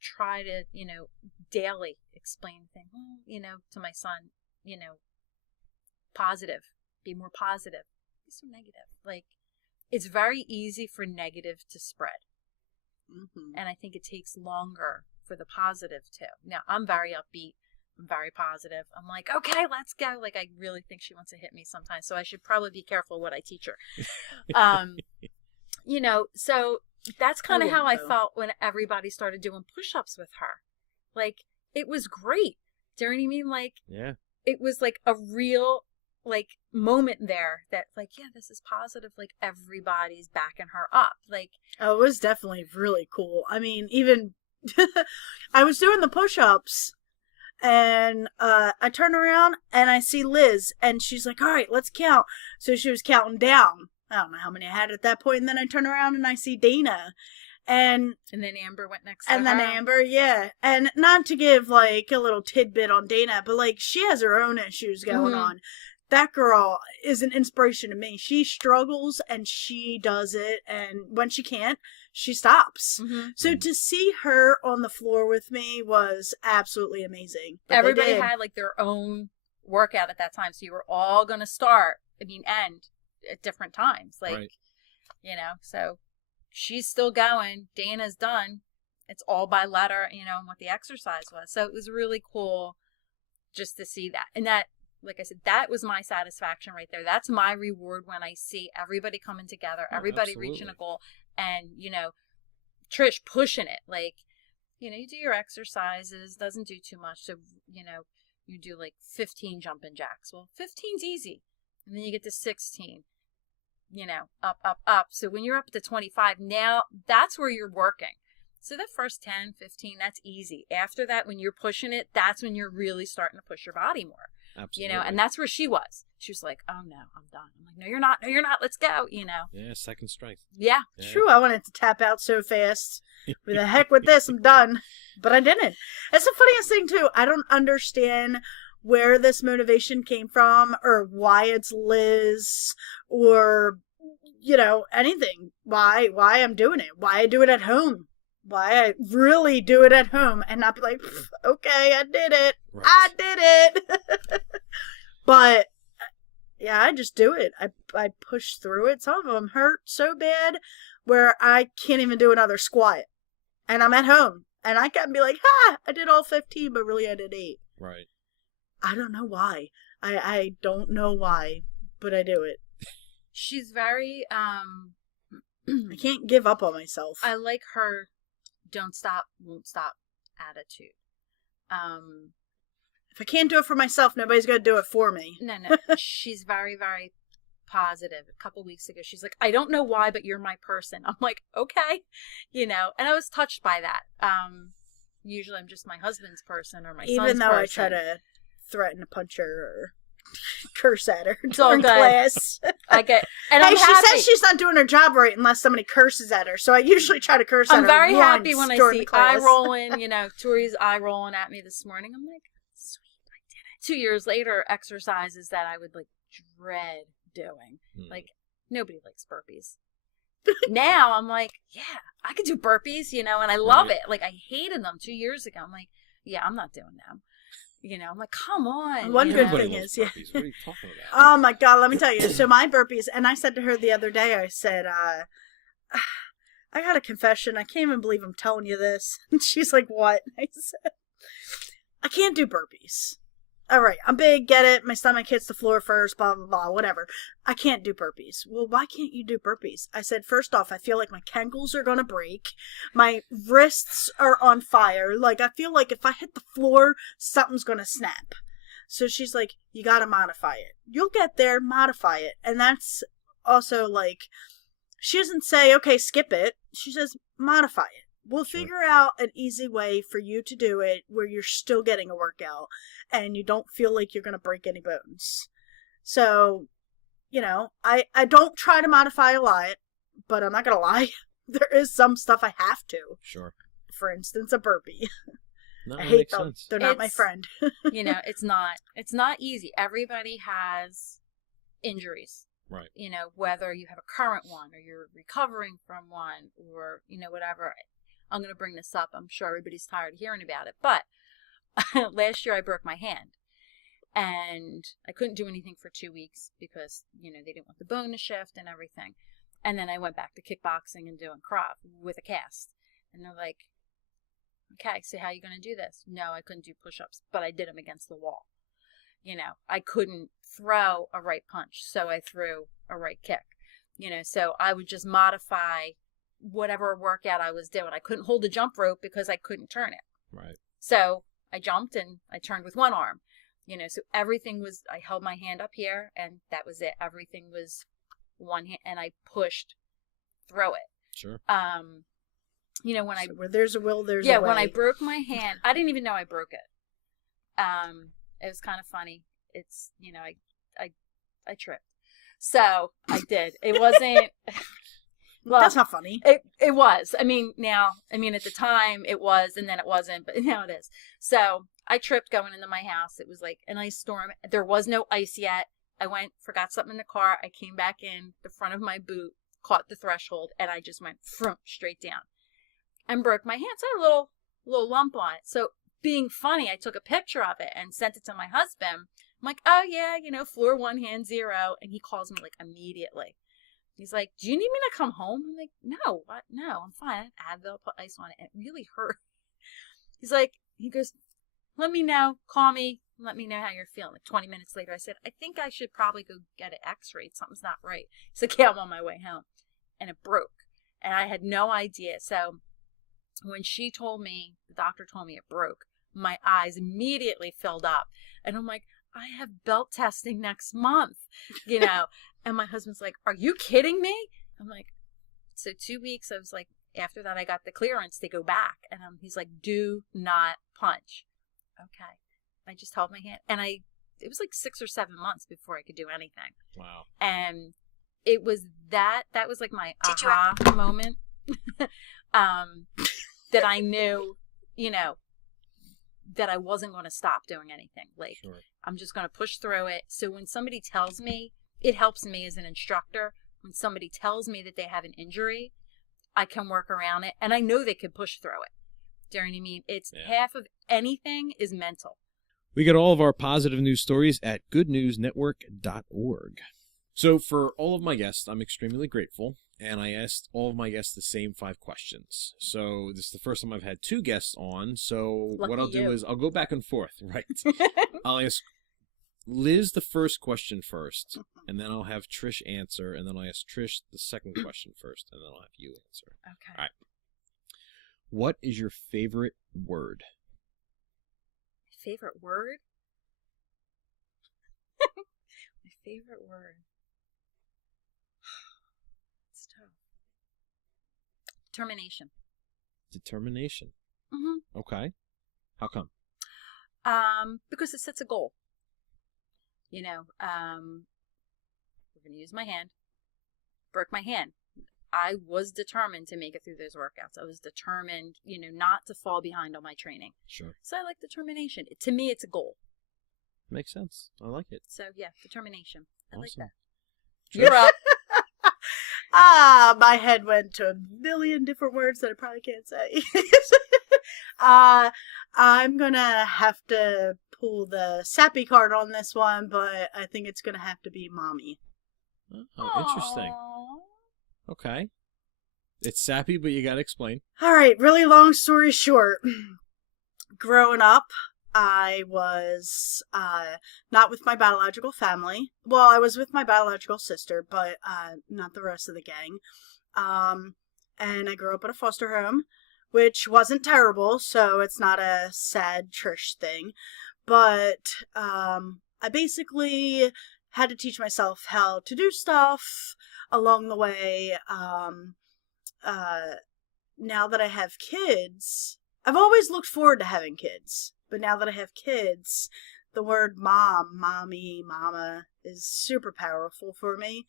try to, you know, daily explain things, you know, to my son, you know, positive, be more positive, be so negative. Like, it's very easy for negative to spread. Mm-hmm. And I think it takes longer for the positive too. Now, I'm very upbeat. I'm very positive. I'm like, okay, let's go. Like, I really think she wants to hit me sometimes. So I should probably be careful what I teach her. You know, so that's kind of how I felt when everybody started doing push-ups with her. Like, it was great. Do you know what I mean? Like, Yeah. it was like a real, like, moment there that, like, yeah, this is positive. Like, everybody's backing her up. Like, Oh, it was definitely really cool. I mean, even I was doing the push-ups And I turn around and I see Liz, and she's like, all right, let's count. So she was counting down. I don't know how many I had at that point. And then I turn around and I see Dana. And then Amber went next to and then her. Amber, yeah. And not to give like a little tidbit on Dana, but like she has her own issues going on. That girl is an inspiration to me. She struggles and she does it, and when she can't, she stops. So to see her on the floor with me was absolutely amazing. But everybody had like their own workout at that time, so you were all going to end at different times, like you know. So she's still going. Dana's done. It's all by letter, you know, and what the exercise was. So it was really cool just to see that. And that, like I said, that was my satisfaction right there. That's my reward when I see everybody coming together, everybody reaching a goal, and, you know, Trish pushing it. Like, you know, you do your exercises, doesn't do too much. So, you know, you do like 15 jumping jacks. Well, 15's easy. And then you get to 16, you know, up, up, up. So when you're up to 25, now that's where you're working. So the first 10, 15, that's easy. After that, when you're pushing it, that's when you're really starting to push your body more. Absolutely. You know, and that's where she was. She was like, oh no, I'm done. I'm like, no, you're not. No, you're not. Let's go, you know. Yeah, second strength. Yeah. True, I wanted to tap out so fast. With the heck with this, I'm done. But I didn't. It's the funniest thing, too. I don't understand where this motivation came from or why it's Liz or, you know, anything. Why I'm doing it. Why I do it at home. Why I really do it at home and not be like, okay, I did it. Right. I did it. But yeah, I just do it. I push through it. Some of them hurt so bad where I can't even do another squat. And I'm at home and I can be like, I did all 15, but really I did 8. Right. I don't know why. I don't know why, but I do it. She's very, I can't give up on myself. I like her don't stop, won't stop attitude. If I can't do it for myself, nobody's going to do it for me. No. She's very, very positive. A couple weeks ago, she's like, I don't know why, but you're my person. I'm like, okay. You know, and I was touched by that. Usually I'm just my husband's person or my son's person. Even though I try to threaten to punch her or curse at her it's all during good. Class. I get, and hey, I'm she happy. says she's not doing her job right unless somebody curses at her. So I usually try to curse at her. I'm very once happy when I during see the class. eye rolling, you know, Tori's eye rolling at me this morning. I'm like, sweet, I did it. 2 years later, exercises that I would like dread doing. Like, nobody likes burpees. Now I'm like, yeah, I could do burpees, you know, and I love it. Like, I hated them 2 years ago. I'm like, yeah, I'm not doing them. You know, I'm like, come on. One good thing is, yeah. What are you talking about? Oh my God, let me tell you. So my burpees, and I said to her the other day, I said, I got a confession. I can't even believe I'm telling you this. And she's like, what? I said, I can't do burpees. All right, I'm big, get it. My stomach hits the floor first, blah, blah, blah, whatever. I can't do burpees. Well, why can't you do burpees? I said, first off, I feel like my ankles are going to break. My wrists are on fire. Like, I feel like if I hit the floor, something's going to snap. So she's like, you got to modify it. You'll get there, modify it. And that's also like, she doesn't say, okay, skip it. She says, modify it. We'll figure out an easy way for you to do it where you're still getting a workout and you don't feel like you're going to break any bones. So, you know, I don't try to modify a lot, but I'm not going to lie. There is some stuff I have to. Sure. For instance, a burpee. No, I hate them. Sense. They're not my friend. You know, it's not easy. Everybody has injuries. Right. You know, whether you have a current one or you're recovering from one or, you know, whatever. I'm going to bring this up. I'm sure everybody's tired of hearing about it. But last year I broke my hand. And I couldn't do anything for 2 weeks because, you know, they didn't want the bone to shift and everything. And then I went back to kickboxing and doing Krav with a cast. And they're like, okay, so how are you going to do this? No, I couldn't do push-ups, but I did them against the wall. You know, I couldn't throw a right punch, so I threw a right kick. You know, so I would just modify whatever workout I was doing. I couldn't hold the jump rope because I couldn't turn it. Right. So I jumped and I turned with one arm. You know, so everything was, I held my hand up here and that was it. Everything was one hand and I pushed through it. Sure. You know, when where there's a will, there's a way. Yeah, when I broke my hand, I didn't even know I broke it. It was kind of funny. It's, I tripped. So I did. It wasn't. Well, that's not funny. It was. I mean, at the time it was, and then it wasn't, but now it is. So I tripped going into my house. It was like an ice storm. There was no ice yet. I forgot something in the car. I came back in, the front of my boot caught the threshold, and I just went straight down and broke my hand. So I had a little lump on it. So being funny, I took a picture of it and sent it to my husband. I'm like, oh yeah, floor 1, hand 0. And he calls me like immediately. He's like, do you need me to come home? I'm like, no, what? No, I'm fine. I have Advil, put ice on it. And it really hurt. He goes, let me know, call me, let me know how you're feeling. Like 20 minutes later, I said, I think I should probably go get an x-ray. Something's not right. He's like, yeah, I'm on my way home. And it broke. And I had no idea. So when the doctor told me it broke, my eyes immediately filled up. And I'm like, I have belt testing next month, And my husband's like, are you kidding me? I'm like, so 2 weeks, I was like, after that, I got the clearance to go back. And he's like, do not punch. Okay. I just held my hand. And it was like 6 or 7 months before I could do anything. Wow. And it was that was like my aha moment that I knew, that I wasn't going to stop doing anything. Like, sure. I'm just going to push through it. So when somebody tells me, it helps me as an instructor. When somebody tells me that they have an injury, I can work around it. And I know they can push through it. Do you know what I mean? It's half of anything is mental. We get all of our positive news stories at goodnewsnetwork.org. So for all of my guests, I'm extremely grateful. And I asked all of my guests the same 5 questions. So this is the first time I've had 2 guests on. So what I'll do is I'll go back and forth, right? I'll ask Liz the first question first, and then I'll have Trish answer, and then I'll ask Trish the second question first, and then I'll have you answer. Okay. All right. What is your favorite word? Favorite word? My favorite word. It's tough. Determination. Determination. Mm-hmm. Okay. How come? Because it sets a goal. We're going to use my hand. Broke my hand. I was determined to make it through those workouts. I was determined, not to fall behind on my training. Sure. So I like determination. To me, it's a goal. Makes sense. I like it. So, yeah, determination. I like that. Trish? You're up. My head went to a million different words that I probably can't say. I'm going to have to pull the sappy card on this one, but I think it's going to have to be mommy. Oh, interesting. Okay. It's sappy, but you got to explain. All right, really long story short. Growing up, I was not with my biological family. Well, I was with my biological sister, but not the rest of the gang. And I grew up in a foster home, which wasn't terrible, so it's not a sad Trish thing. But I basically had to teach myself how to do stuff along the way. Now that I have kids, I've always looked forward to having kids. But now that I have kids, the word mom, mommy, mama is super powerful for me.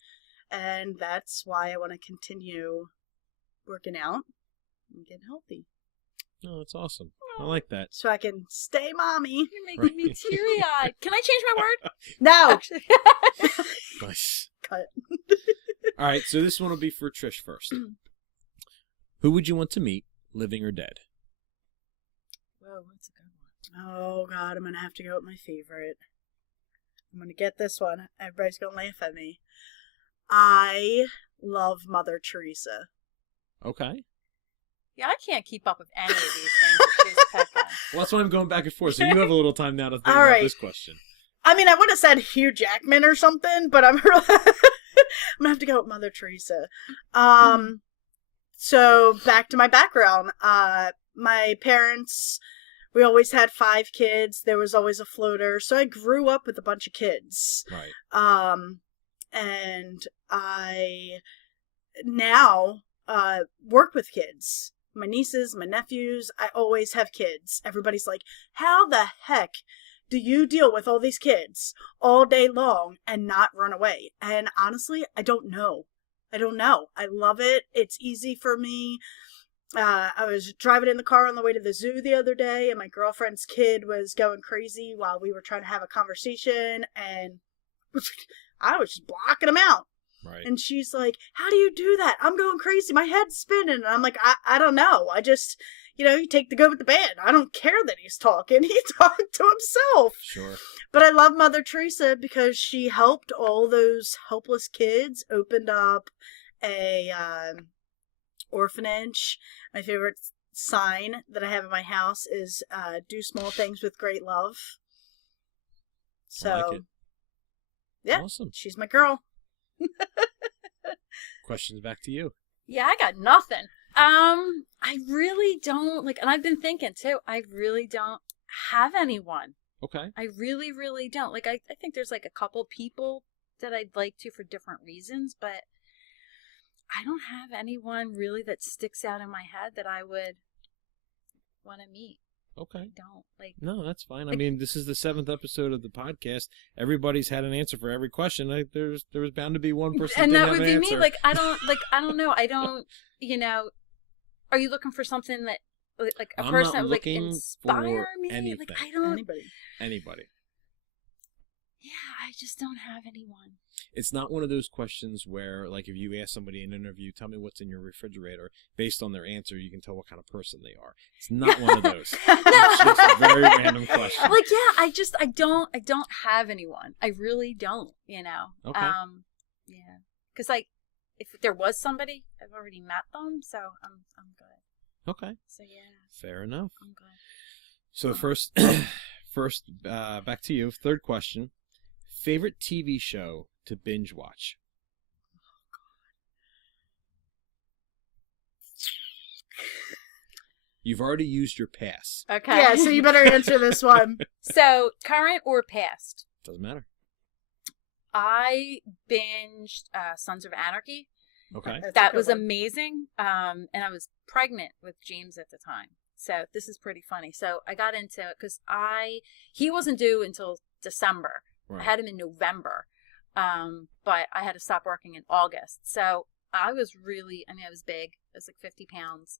And that's why I want to continue working out and get healthy. Oh, that's awesome. I like that. So I can stay mommy. You're making me teary-eyed. Can I change my word? No! Actually. Nice. Cut. All right, so this one will be for Trish first. Who would you want to meet, living or dead? Whoa, that's a good one. Oh, God, I'm going to have to go with my favorite. I'm going to get this one. Everybody's going to laugh at me. I love Mother Teresa. Okay. Yeah, I can't keep up with any of these things that she's picking. Well, that's why I'm going back and forth, so you have a little time now to think All about right. this question. I mean, I would have said Hugh Jackman or something, but I'm going to have to go with Mother Teresa. So, back to my background. My parents, we always had 5 kids. There was always a floater. So, I grew up with a bunch of kids. Right. And I now work with kids. My nieces, my nephews, I always have kids. Everybody's like, how the heck do you deal with all these kids all day long and not run away? And honestly, I don't know. I don't know. I love it. It's easy for me. I was driving in the car on the way to the zoo the other day, and my girlfriend's kid was going crazy while we were trying to have a conversation, and I was just blocking him out. Right. And she's like, how do you do that? I'm going crazy. My head's spinning. And I'm like, I don't know. I just, you take the good with the bad. I don't care that he's talking. He talked to himself. Sure. But I love Mother Teresa because she helped all those helpless kids, opened up a orphanage. My favorite sign that I have in my house is do small things with great love. So, I like it. Yeah, Awesome. She's my girl. Questions back to you. Yeah, I got nothing. I really don't and I've been thinking too. I really don't have anyone. Okay. I really, really don't. I think there's a couple people that I'd like to for different reasons, but I don't have anyone really that sticks out in my head that I would want to meet. Okay. I don't No, that's fine. I mean, this is the 7th episode of the podcast. Everybody's had an answer for every question. There was bound to be one person and that that didn't would have be an me. answer. I don't know. I don't. Are you looking for something that a I'm person not that would looking inspire for me? anything. I don't. Anybody. Yeah, I just don't have anyone. It's not one of those questions where, if you ask somebody in an interview, tell me what's in your refrigerator, based on their answer, you can tell what kind of person they are. It's not one of those. It's just a very random question. I don't have anyone. I really don't, Okay. Yeah. Because, if there was somebody, I've already met them, so I'm good. Okay. So, yeah. Fair enough. I'm good. So first, back to you. Third question. Favorite TV show to binge watch? You've already used your pass. Okay. Yeah, so you better answer this one. So, current or past? Doesn't matter. I binged Sons of Anarchy. Okay. That was amazing. And I was pregnant with James at the time. So this is pretty funny. So I got into it because he wasn't due until December. Right. I had him in November. But I had to stop working in August. So I was I was big. I was 50 pounds.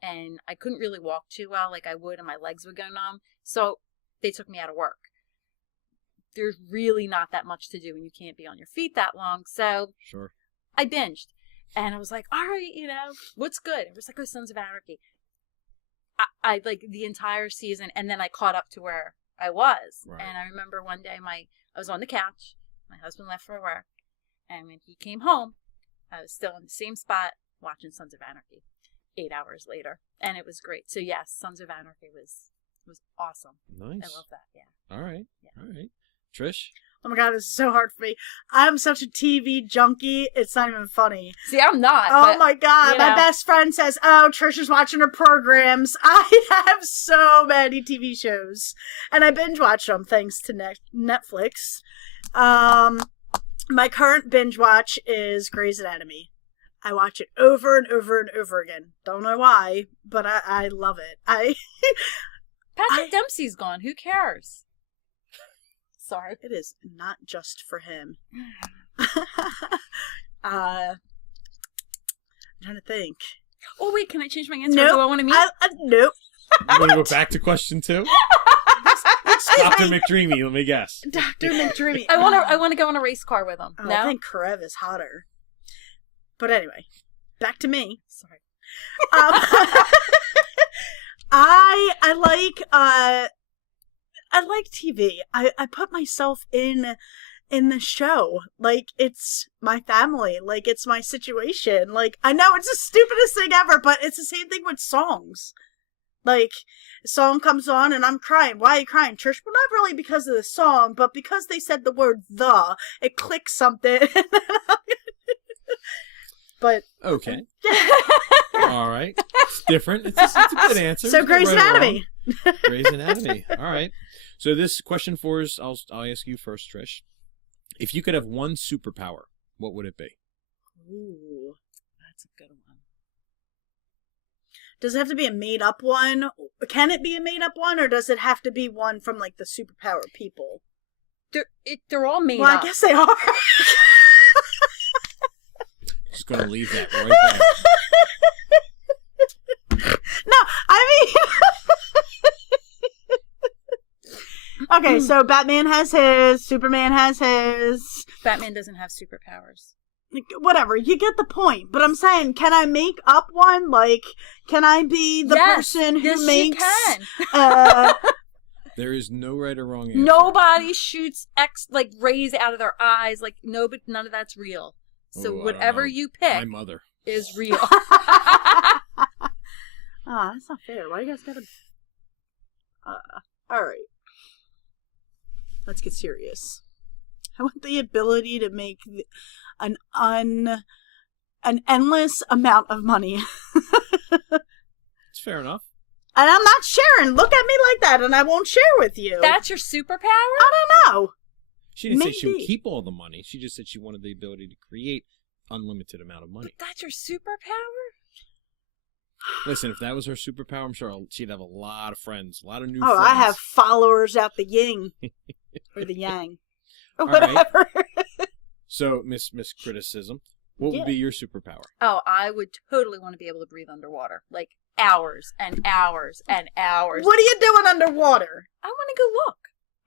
And I couldn't really walk too well like I would, and my legs would go numb. So they took me out of work. There's really not that much to do and you can't be on your feet that long. So Sure. I binged. And I was like, all right, what's good? It was Sons of Anarchy. I the entire season, and then I caught up to where I was. Right. And I remember one day I was on the couch. My husband left for work. And when he came home, I was still in the same spot watching Sons of Anarchy 8 hours later. And it was great. So yes, Sons of Anarchy was awesome. Nice. I love that, yeah. All right. Yeah. All right. Trish? Oh my God, this is so hard for me. I'm such a TV junkie. It's not even funny. See, I'm not. Oh but, my God. My know. best friend says, oh, Trisha's watching her programs. I have so many TV shows. And I binge watch them thanks to Netflix. My current binge watch is Grey's Anatomy. I watch it over and over and over again. Don't know why, but I love it. Patrick Dempsey's gone. Who cares? Sorry. It is not just for him. I'm trying to think. Oh, wait, can I change my answer? Nope. Do I want to meet? Nope. You want to go back to question 2? Dr. McDreamy, let me guess. Dr. McDreamy. I want to go in a race car with him. Oh, No? I think Karev is hotter. But anyway, back to me. Sorry. I like TV. I put myself in the show. It's my family. It's my situation. I know it's the stupidest thing ever, but it's the same thing with songs. A song comes on and I'm crying. Why are you crying, Trish? Well, not really because of the song, but because they said the word "the." It clicks something. But okay. All right. It's different. It's a good answer. So It's not Grey's right or Anatomy. wrong. Grey's Anatomy. All right. So this question 4 is, I'll ask you first, Trish. If you could have one superpower, what would it be? Ooh, that's a good one. Does it have to be a made-up one? Can it be a made-up one, or does it have to be one from, like, the superpower people? They're all made Well, up. I guess they are. Just gonna leave that right there. No, I mean... Okay, so Batman has his, Superman has his... Batman doesn't have superpowers. Whatever, you get the point. But I'm saying, can I make up one? Like, can I be the person who makes... Yes, you can. There is no right or wrong answer. Nobody shoots rays out of their eyes. Like, none of that's real. So Ooh, I whatever don't know. you pick My mother. is real. That's not fair. Why you guys gotta... Alright. Let's get serious. I want the ability to make an endless amount of money. It's fair enough. And I'm not sharing. Look at me like that, and I won't share with you. That's your superpower? I don't know. She didn't say she would Maybe. keep all the money. She just said she wanted the ability to create unlimited amount of money. But that's your superpower? Listen, if that was her superpower, I'm sure she'd have a lot of friends, a lot of new Oh, friends. I have followers out the yin. Or the yang. Or All right. whatever. So, Miss Criticism, what would be your superpower? Oh, I would totally want to be able to breathe underwater. Like, hours and hours and hours. What are you doing underwater? I want to go look.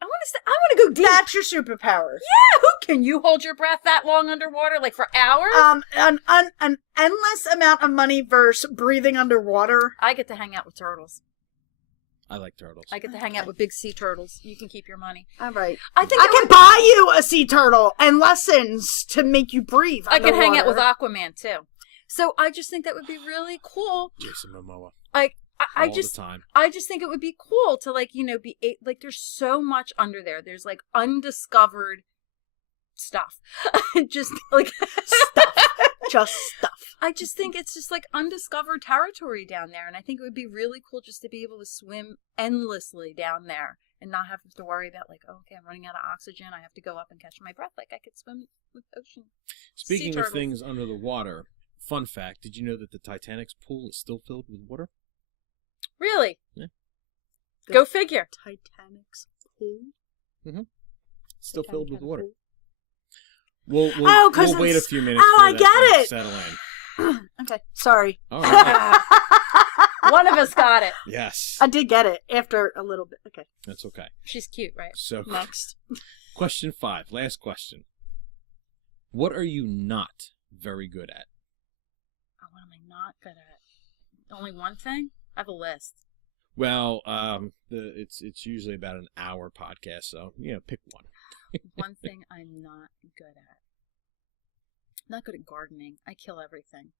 I want to go deep. That's your superpower. Yeah, who can you hold your breath that long underwater, like for hours? An endless amount of money versus breathing underwater. I get to hang out with turtles. I like turtles. I get to hang out with big sea turtles. You can keep your money. All right. I think I can buy you a sea turtle and lessons to make you breathe. I can hang out with underwater. Aquaman too. So I just think that would be really cool. Jason Momoa. I All just the time. I just think it would be cool to be there's so much under there. There's like undiscovered stuff. Just like stuff. Just stuff. I just think it's just like undiscovered territory down there, and I think it would be really cool just to be able to swim endlessly down there and not have to worry about like, oh, okay, I'm running out of oxygen. I have to go up and catch my breath. Like I could swim with ocean. Speaking sea of turtles. things under the water, fun fact, did you know that the Titanic's pool is still filled with water? Really? Yeah. Go figure. Titanic's pool. Mm-hmm. Still filled with water. Pool. We'll wait a few minutes. Oh, for I that get to it. Settle in. Okay, sorry. All right. One of us got it. Yes. I did get it after a little bit. Okay. That's okay. She's cute, right? So Next. Question 5, last question. What are you not very good at? Oh, what am I not good at? Only one thing? I have a list. Well, it's usually about an hour podcast, so pick one. One thing I'm not good at. I'm not good at gardening. I kill everything.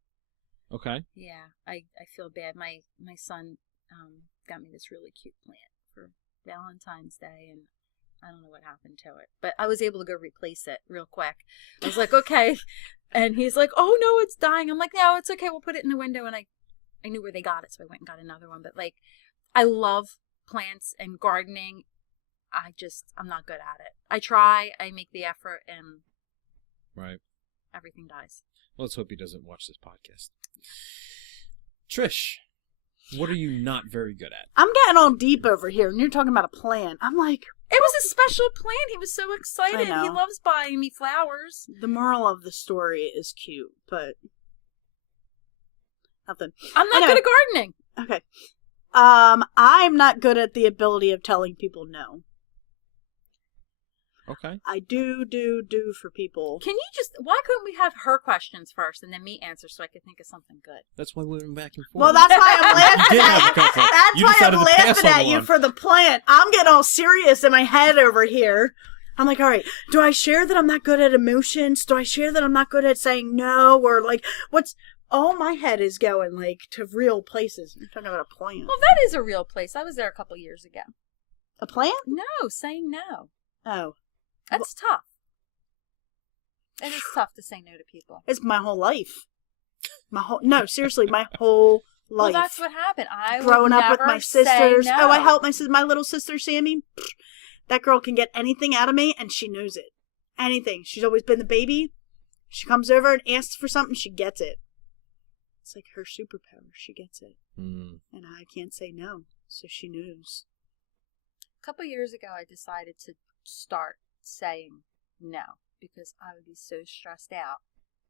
Okay. Yeah, I feel bad. My son got me this really cute plant for Valentine's Day, and I don't know what happened to it, but I was able to go replace it real quick. I was like, okay, and he's like, oh no, it's dying. I'm like, no, it's okay. We'll put it in the window, and I knew where they got it, so I went and got another one. But like, I love plants and gardening. I'm not good at it. I try, I make the effort, and Right. everything dies. Well, let's hope he doesn't watch this podcast. Trish, what are you not very good at? I'm getting all deep over here, and you're talking about a plant. I'm like, It was a special plant. He was so excited. I know. He loves buying me flowers. the moral of the story is cute, but nothing. I'm not Anyway. good at gardening. Okay. I'm not good at the ability of telling people no. Okay. I do for people. Can you why couldn't we have her questions first and then me answer so I could think of something good? That's why we went back and forth. Well, that's why I'm laughing You did have a at couple. That's You why decided I'm to pass laughing on at you one. for the plant. I'm getting all serious in my head over here. I'm like, all right, do I share that I'm not good at emotions? Do I share that I'm not good at saying no? Or like, all my head is going like to real places. You're talking about a plant. Well, that is a real place. I was there a couple years ago. A plant? No, saying no. Oh. That's tough. It is tough to say no to people. It's my whole life. No, seriously, my whole life. Well, that's what happened. I Growing would up with never my say sisters. no. Oh, I help my little sister Sammy. That girl can get anything out of me, and she knows it. Anything. She's always been the baby. She comes over and asks for something, she gets it. It's like her superpower. She gets it. Mm. And I can't say no. So she knows. A couple years ago, I decided to start saying no because I would be so stressed out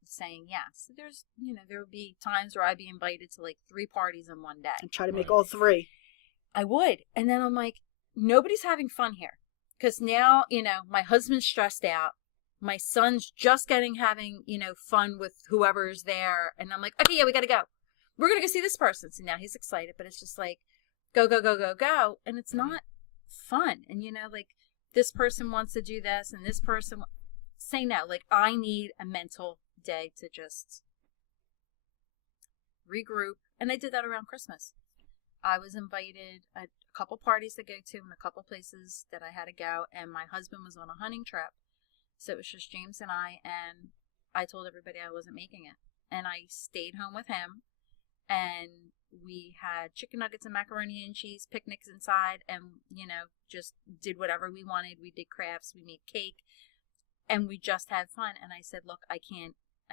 saying yes. There's, there would be times where I'd be invited to like 3 parties in one day. And try to make all 3. I would. And then I'm like, nobody's having fun here. Because now, my husband's stressed out. My son's just having, fun with whoever's there. And I'm like, okay, yeah, we got to go. We're going to go see this person. So now he's excited, but it's just like, go, go, go, go, go. And it's not fun. And, like this person wants to do this and this person say no. Like I need a mental day to just regroup. And I did that around Christmas. I was invited a couple parties to go to and a couple places that I had to go. And my husband was on a hunting trip. So it was just James and I told everybody I wasn't making it. And I stayed home with him. And we had chicken nuggets and macaroni and cheese picnics inside and, just did whatever we wanted. We did crafts, we made cake, and we just had fun. And I said, look, I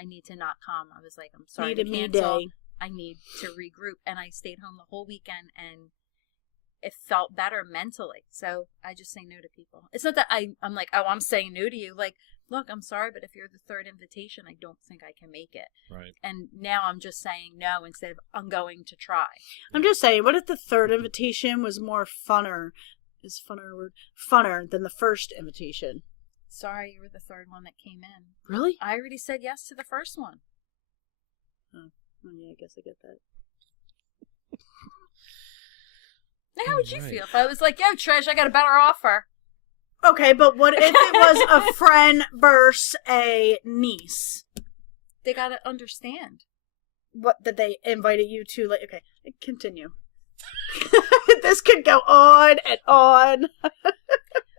need to not come. I was like, I'm sorry to cancel. I need to regroup. And I stayed home the whole weekend and it felt better mentally. So I just say no to people. It's not that I'm like, oh, I'm saying no to you. Like, look, I'm sorry, but if you're the 3rd invitation, I don't think I can make it. Right. And now I'm just saying no instead of I'm going to try. I'm just saying, what if the 3rd invitation was more funner? Is funner a word? Funner than the 1st invitation. Sorry, you were the 3rd one that came in. Really? I already said yes to the 1st one. Oh yeah, I guess I get that. Now, how would you feel if I was like, yo, Trish, I got a better offer? Okay, but what if it was a friend versus a niece? They got to understand. What, that they invited you to, like, okay, continue. This could go on and on.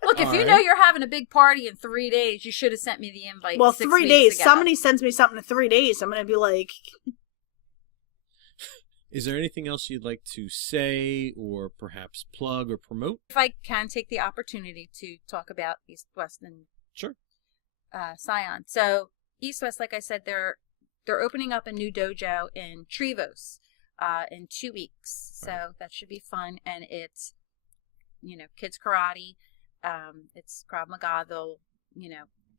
Look, if you know you're having a big party in 3 days, you should have sent me the invite. Well, 6 3 weeks days. ago. Somebody sends me something in 3 days. I'm going to be like... Is there anything else you'd like to say or perhaps plug or promote? If I can take the opportunity to talk about East West and Sure. Scion. So East West, like I said, they're opening up a new dojo in Trevose in 2 weeks. So that should be fun. And it's, kids karate. It's Krav Maga. They'll,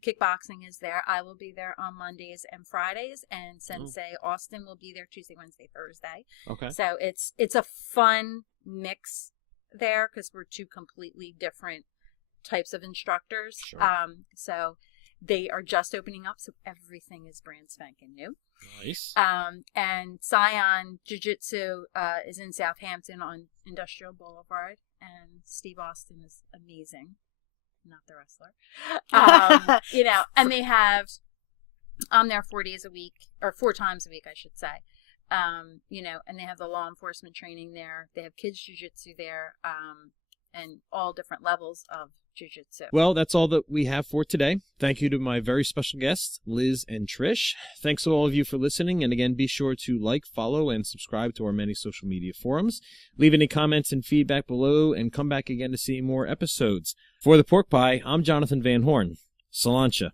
kickboxing is there. I will be there on Mondays and Fridays, and Sensei Austin will be there Tuesday, Wednesday, Thursday. Okay. So it's a fun mix there because we're 2 completely different types of instructors. Sure. So they are just opening up, so everything is brand spanking new. Nice. And Scion Jiu-Jitsu is in Southampton on Industrial Boulevard, and Steve Austin is amazing. Not the wrestler. And they have, I'm there 4 days a week, or 4 times a week, I should say. And they have the law enforcement training there. They have kids jiu-jitsu there, and all different levels of jiu-jitsu. Well, that's all that we have for today. Thank you to my very special guests, Liz and Trish. Thanks to all of you for listening. And again, be sure to like, follow, and subscribe to our many social media forums. Leave any comments and feedback below, and come back again to see more episodes. For the Pork Pie, I'm Jonathan Van Horn. Salancha.